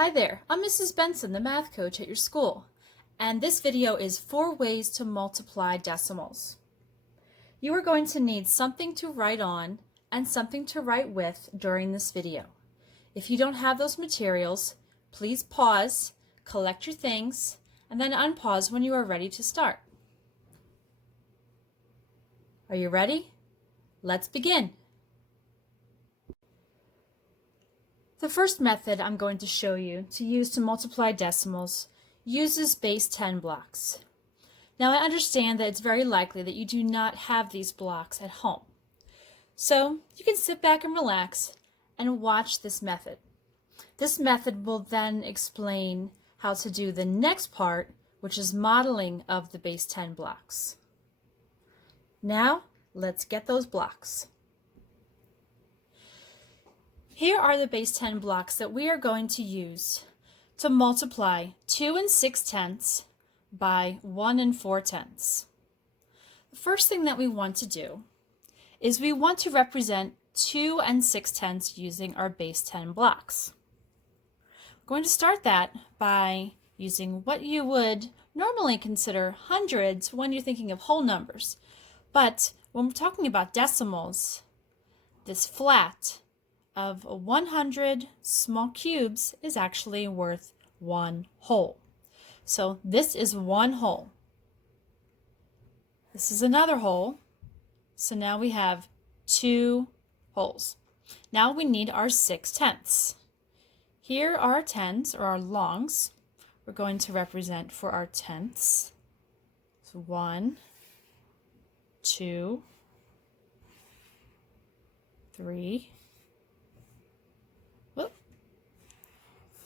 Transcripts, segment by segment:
Hi there, I'm Mrs. Benson, the math coach at your school, and this video is 4 ways to multiply decimals. You are going to need something to write on and something to write with during this video. If you don't have those materials, please pause, collect your things, and then unpause when you are ready to start. Are you ready? Let's begin. The first method I'm going to show you to use to multiply decimals uses base 10 blocks. Now I understand that it's very likely that you do not have these blocks at home. So you can sit back and relax and watch this method. This method will then explain how to do the next part, which is modeling of the base 10 blocks. Now let's get those blocks. Here are the base 10 blocks that we are going to use to multiply 2 6/10 by 1 4/10. The first thing that we want to do is we want to represent 2 6/10 using our base 10 blocks. We're going to start that by using what you would normally consider hundreds when you're thinking of whole numbers. But when we're talking about decimals, this flat of 100 small cubes is actually worth 1 whole. So this is 1 whole. This is another whole. So now we have 2 wholes. Now we need our 6/10. Here are our tens, or our longs. We're going to represent for our tenths. So 1, 2, 3,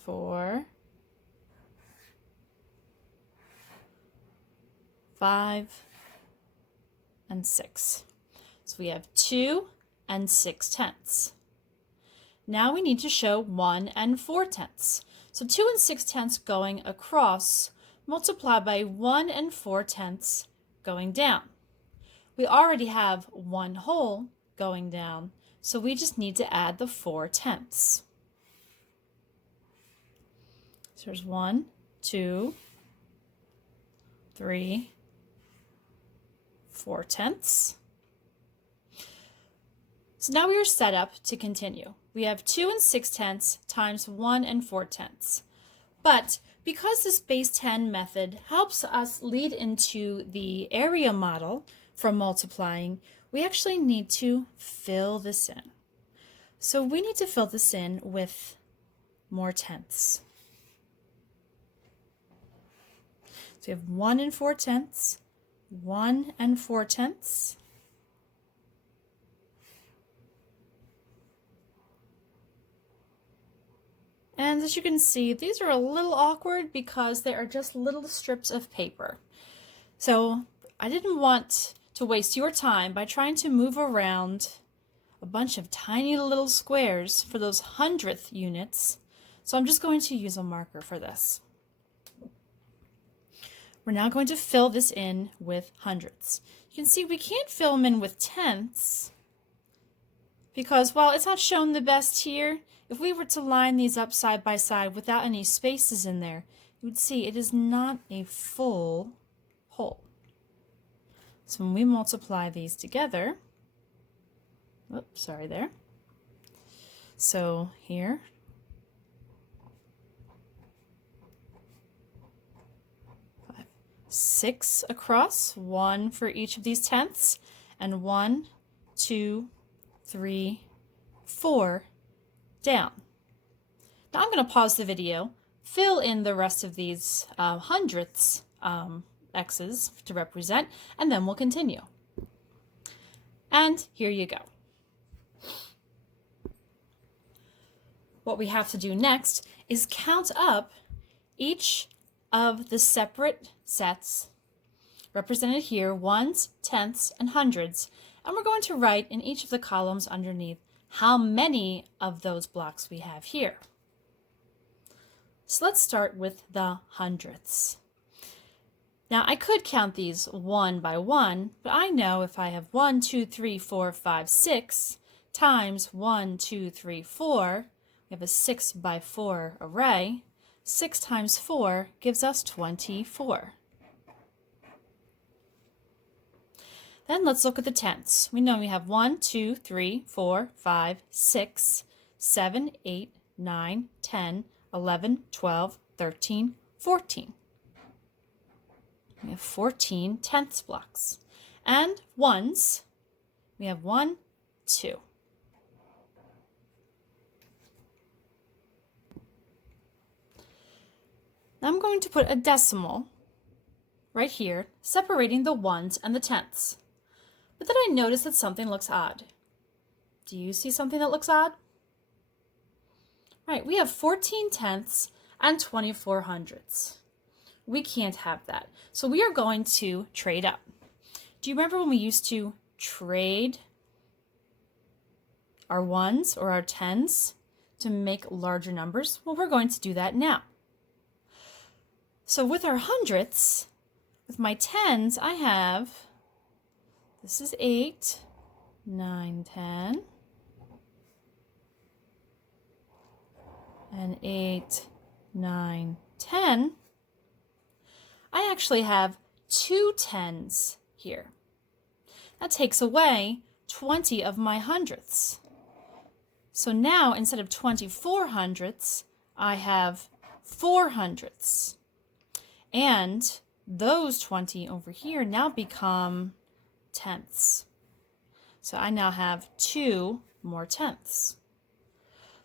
4, 5, and 6. So we have 2 6/10. Now we need to show 1 4/10. So 2 6/10 going across, multiplied by 1 4/10 going down. We already have 1 whole going down, so we just need to add the 4/10. So there's 1, 2, 3, 4/10. So now we are set up to continue. We have 2 6/10 times 1 4/10. But because this base 10 method helps us lead into the area model for multiplying, we actually need to fill this in. So we need to fill this in with more tenths. So we have 1 4/10, 1 4/10. And as you can see, these are a little awkward because they are just little strips of paper. So I didn't want to waste your time by trying to move around a bunch of tiny little squares for those 100th units. So I'm just going to use a marker for this. We're now going to fill this in with hundreds. You can see we can't fill them in with tenths because while it's not shown the best here, if we were to line these up side by side without any spaces in there, you would see it is not a full whole. So when we multiply these together, oops, sorry there. So here, 6 across, 1 for each of these tenths, and 1, 2, 3, 4 down. Now I'm going to pause the video, fill in the rest of these hundredths X's to represent, and then we'll continue. And here you go. What we have to do next is count up each of the separate sets represented here, ones, tenths, and hundreds, and we're going to write in each of the columns underneath how many of those blocks we have here. So let's start with the hundredths. Now I could count these one by one, but I know if I have 1, 2, 3, 4, 5, 6 times 1, 2, 3, 4, we have a 6 by 4 array. 6 times 4 gives us 24. Then let's look at the tenths. We know we have 1, 2, 3, 4, 5, 6, 7, 8, 9, 10, 11, 12, 13, 14. We have 14 tenths blocks. And ones, we have 1, 2. Now I'm going to put a decimal right here, separating the ones and the tenths. But then I notice that something looks odd. Do you see something that looks odd? Right, we have 14 tenths and 24 hundredths. We can't have that. So we are going to trade up. Do you remember when we used to trade our ones or our tens to make larger numbers? Well, we're going to do that now. So with our hundredths, with my tens, I have, this is 8, 9, 10, and 8, 9, 10. I actually have 2 tens here. That takes away 20 of my hundredths. So now instead of 24 hundredths, I have 4 hundredths. And those 20 over here now become tenths. So I now have 2 more tenths.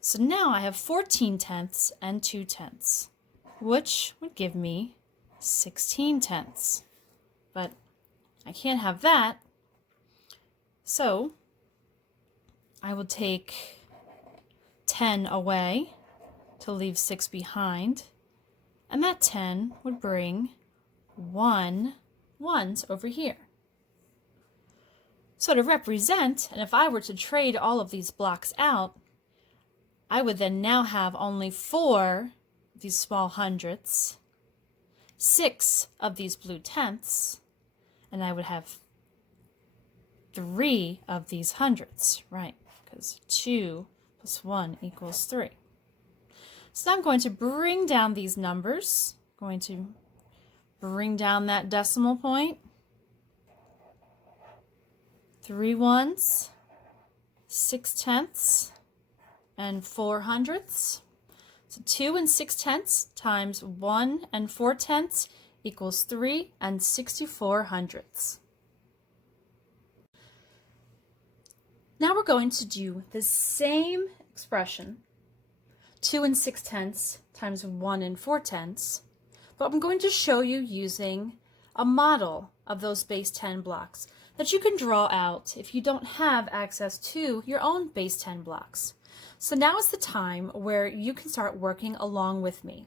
So now I have 14 tenths and 2 tenths, which would give me 16 tenths. But I can't have that. So I will take 10 away to leave 6 behind. And that 10 would bring 1 ones over here. So to represent, and if I were to trade all of these blocks out, I would then now have only 4 of these small hundredths, 6 of these blue tenths, and I would have 3 of these hundredths, right? Because 2 plus 1 equals 3. So I'm going to bring down these numbers. I'm going to bring down that decimal point. 3 ones, 6 tenths, and 4 hundredths. So 2 and 6 tenths times 1 and 4 tenths equals 3 and 64 hundredths. Now we're going to do the same expression, 2 and 6 tenths times 1 and 4 tenths, but I'm going to show you using a model of those base 10 blocks that you can draw out if you don't have access to your own base 10 blocks. So now is the time where you can start working along with me.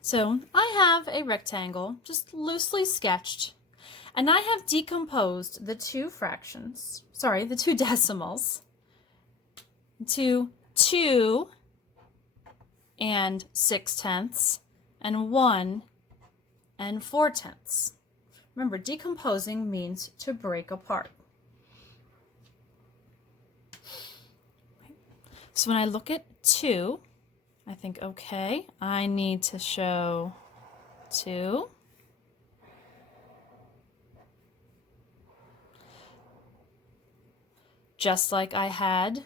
So I have a rectangle just loosely sketched, and I have decomposed the two decimals to 2 and 6 tenths and 1 and 4 tenths. Remember, decomposing means to break apart. So when I look at 2, I think, okay, I need to show 2. Just like I had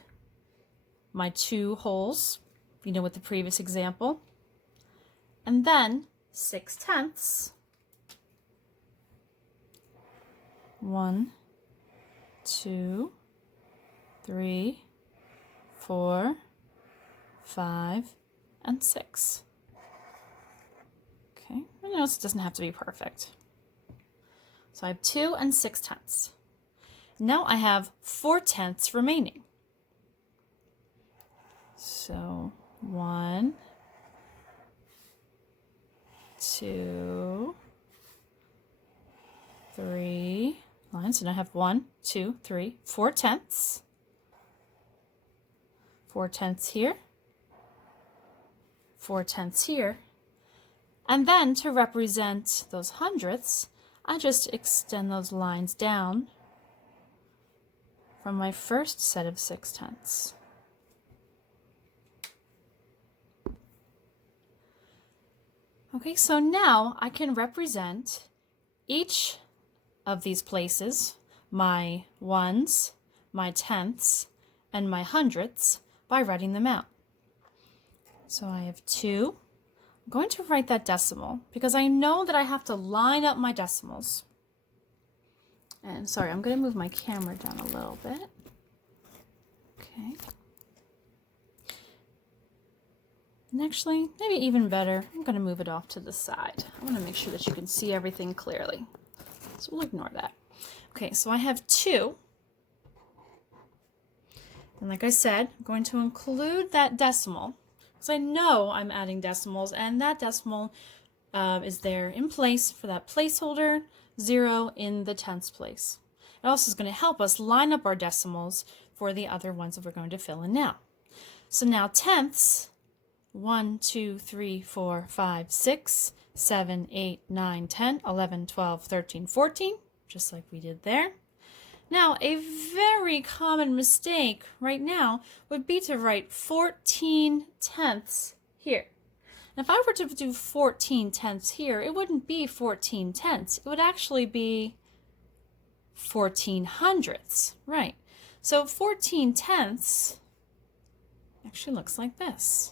my 2 holes, with the previous example. And then 6 tenths. 1, 2, 3, 4, 5, and 6. Okay, I know this doesn't have to be perfect. So I have 2 and 6 tenths. Now I have 4 tenths remaining. So 1, 2, 3 lines, and I have 1, 2, 3, 4 tenths. 4 tenths here, 4 tenths here, and then to represent those hundredths, I just extend those lines down from my first set of 6 tenths. Okay, so now I can represent each of these places, my ones, my tenths, and my hundredths, by writing them out. So I have 2. I'm going to write that decimal because I know that I have to line up my decimals. And sorry, I'm going to move my camera down a little bit. Okay. And actually, maybe even better, I'm going to move it off to the side. I want to make sure that you can see everything clearly. So we'll ignore that. Okay, so I have 2. And like I said, I'm going to include that decimal because I know I'm adding decimals, and that decimal is there in place for that placeholder 0 in the tenths place. It also is going to help us line up our decimals for the other ones that we're going to fill in now. So now tenths, 1, 2, 3, 4, 5, 6, 7, 8, 9, 10, 11, 12, 13, 14, just like we did there. Now, a very common mistake right now would be to write 14 tenths here. And if I were to do 14 tenths here, it wouldn't be 14 tenths. It would actually be 14 hundredths, right? So 14 tenths actually looks like this.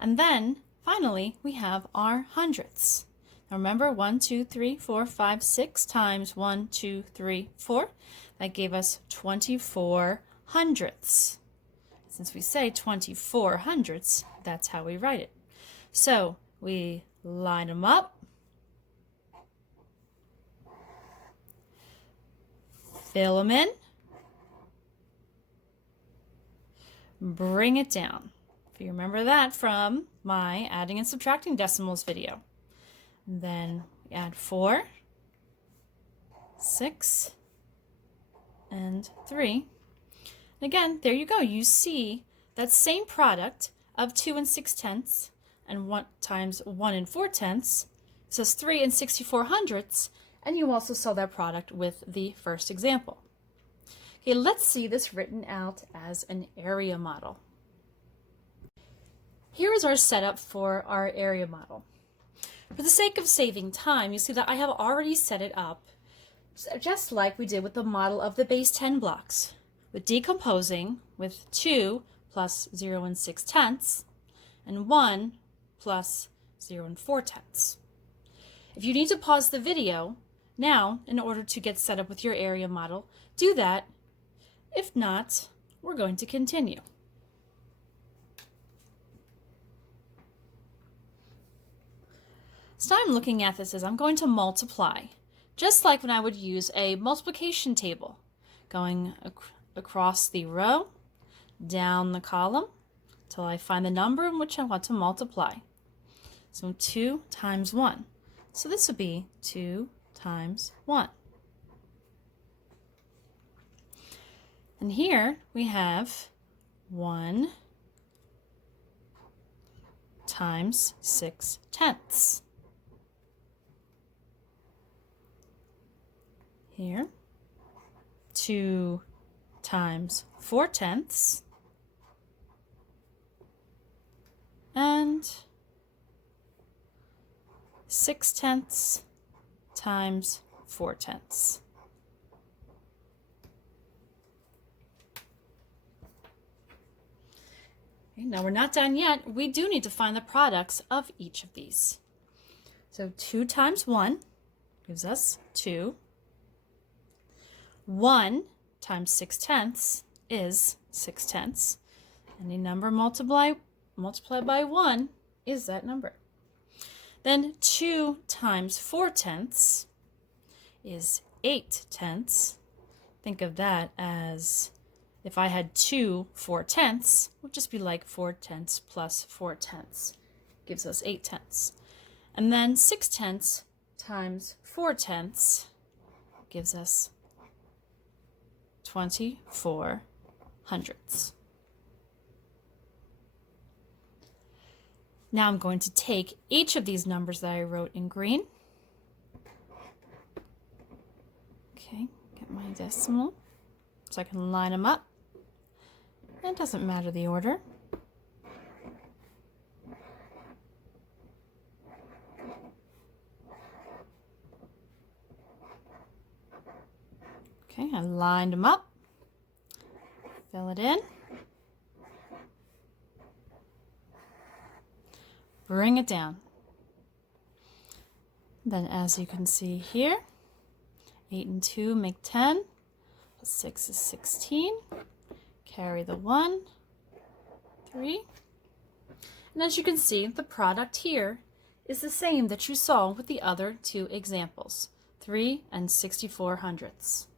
And then, finally, we have our hundredths. Now remember, 1, 2, 3, 4, 5, 6 times 1, 2, 3, 4. That gave us 24 hundredths. Since we say 24 hundredths, that's how we write it. So we line them up, fill them in, bring it down. If you remember that from my adding and subtracting decimals video. Then we add 4, 6, and 3. And again, there you go. You see that same product of 2 and 6 tenths and 1 times 1 and 4 tenths. So it's 3 and 64 hundredths. And you also saw that product with the first example. Okay, let's see this written out as an area model. Here is our setup for our area model. For the sake of saving time, you see that I have already set it up just like we did with the model of the base 10 blocks, with decomposing with 2 plus 0 and 6 tenths and 1 plus 0 and 4 tenths. If you need to pause the video now in order to get set up with your area model, do that. If not, we're going to continue. So now I'm looking at this as I'm going to multiply, just like when I would use a multiplication table, going across the row, down the column, until I find the number in which I want to multiply. So 2 times 1. So this would be 2 times 1. And here we have 1 times 6 tenths. Here, 2 times 4 tenths, and 6 tenths times 4 tenths. Okay, now we're not done yet. We do need to find the products of each of these. So 2 times 1 gives us 2. 1 times 6 tenths is 6 tenths. Any number multiplied by 1 is that number. Then 2 times 4 tenths is 8 tenths. Think of that as if I had 2 4 tenths, it would just be like 4 tenths plus 4 tenths. Gives us 8 tenths. And then 6 tenths times 4 tenths gives us 24 hundredths. Now I'm going to take each of these numbers that I wrote in green. Okay, get my decimal so I can line them up. It doesn't matter the order. Okay, I lined them up. Fill it in. Bring it down. Then as you can see here, 8 and 2 make 10, 6 is 16, carry the 1, 3, and as you can see, the product here is the same that you saw with the other two examples, 3 and 64/100ths.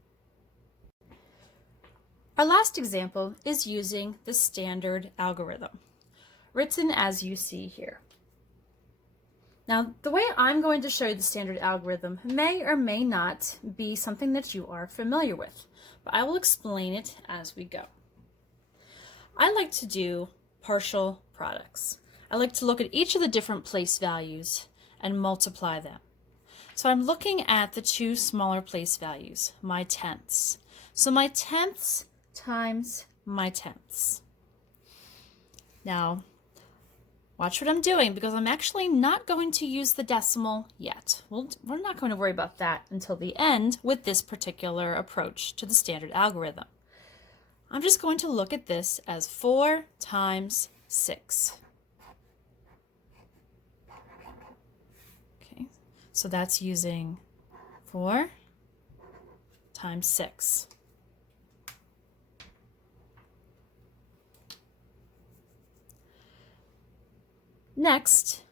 Our last example is using the standard algorithm, written as you see here. Now, the way I'm going to show you the standard algorithm may or may not be something that you are familiar with, but I will explain it as we go. I like to do partial products. I like to look at each of the different place values and multiply them. So I'm looking at the two smaller place values, my tenths. So my tenths times my tenths. Now, watch what I'm doing because I'm actually not going to use the decimal yet. We're not going to worry about that until the end with this particular approach to the standard algorithm. I'm just going to look at this as 4 times 6. Okay, so that's using 4 times 6. Next,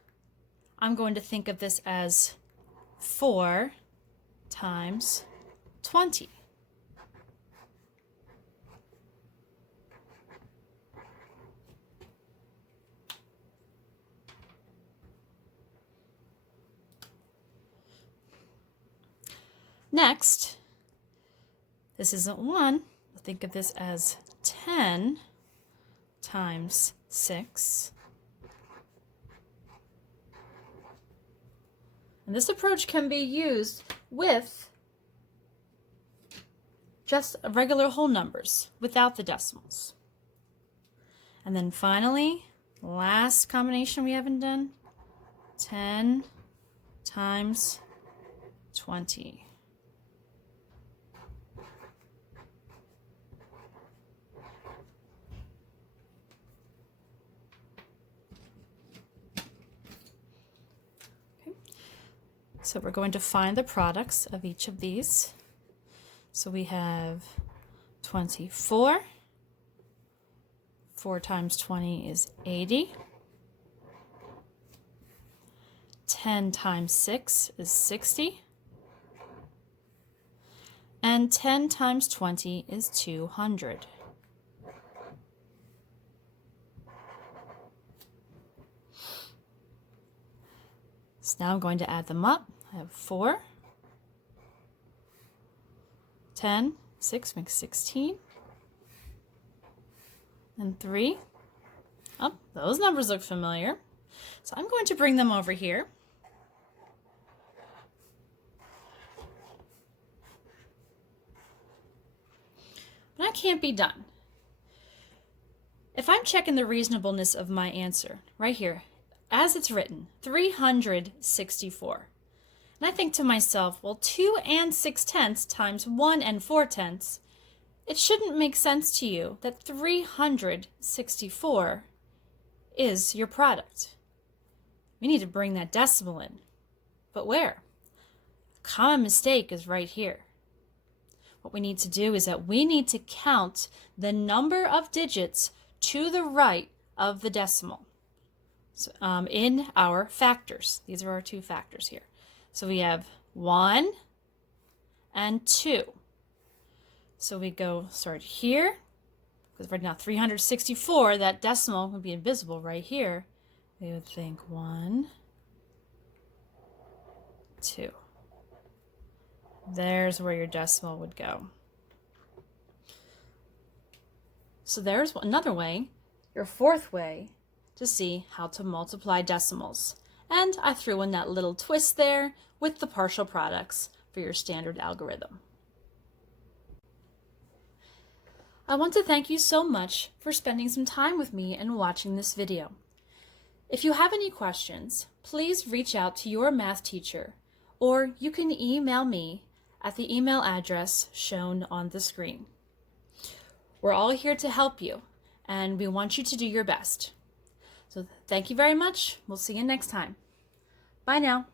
I'm going to think of this as 4 times 20. Next, this isn't 1. Think of this as 10 times 6. And this approach can be used with just regular whole numbers without the decimals. And then finally, last combination we haven't done, 10 times 20. So we're going to find the products of each of these. So we have 24. 4 times 20 is 80. 10 times 6 is 60. And 10 times 20 is 200. So now I'm going to add them up. I have 4, 10, 6 makes 16, and 3. Oh, those numbers look familiar. So I'm going to bring them over here. But I can't be done. If I'm checking the reasonableness of my answer, right here, as it's written, 364. And I think to myself, well, 2 and 6/10 times 1 and 4/10, it shouldn't make sense to you that 364 is your product. We need to bring that decimal in. But where? A common mistake is right here. What we need to do is that we need to count the number of digits to the right of the decimal. So, in our factors. These are our two factors here. So we have 1 and 2. So we go start here, because right now 364, that decimal would be invisible right here. We would think 1, 2. There's where your decimal would go. So there's another way, your fourth way, to see how to multiply decimals. And I threw in that little twist there with the partial products for your standard algorithm. I want to thank you so much for spending some time with me and watching this video. If you have any questions, please reach out to your math teacher, or you can email me at the email address shown on the screen. We're all here to help you, and we want you to do your best. So thank you very much. We'll see you next time. Bye now.